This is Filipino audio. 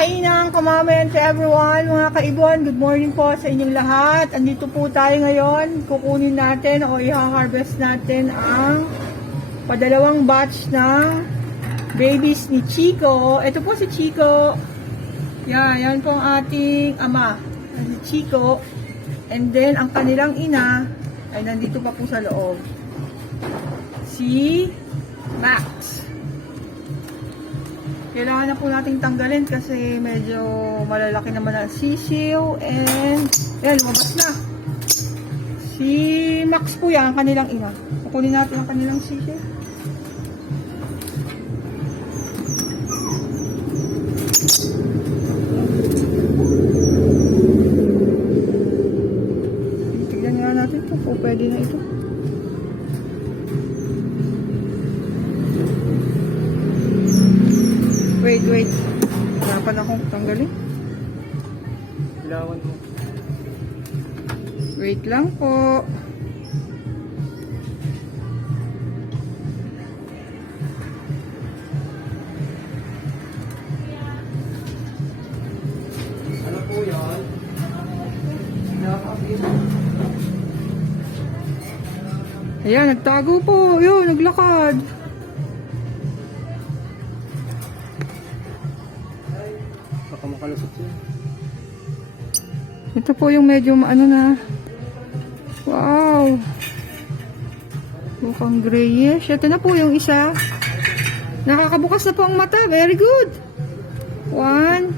kainang, kamamen to everyone, mga kaibuan, good morning po sa inyong lahat. Andito po tayo ngayon, kukunin natin o i-harvest natin ang padalawang batch ng babies ni Chico. Ito po si Chico. Yan po ang ating ama, si Chico. And then, ang kanilang ina ay nandito pa po sa loob. Si Max. Kailangan na po nating tanggalin kasi medyo malalaki naman ang sisiw. And, yan, lumabas na. Si Max po yan, ang kanilang ina. Kukunin natin ang kanilang sisiw. Tignan nga natin ito kung pwede na ito. Wait. Hirapan akong tanggalin. Bilawan mo. Wait lang po. Ano po yan? Ayan, nagtago po. Yun, naglakad. Baka makalusot siya. Ito po yung medyo ano na. Wow. Mukhang grayish. Ito na po yung isa. Nakakabukas na po ang mata. Very good. 1,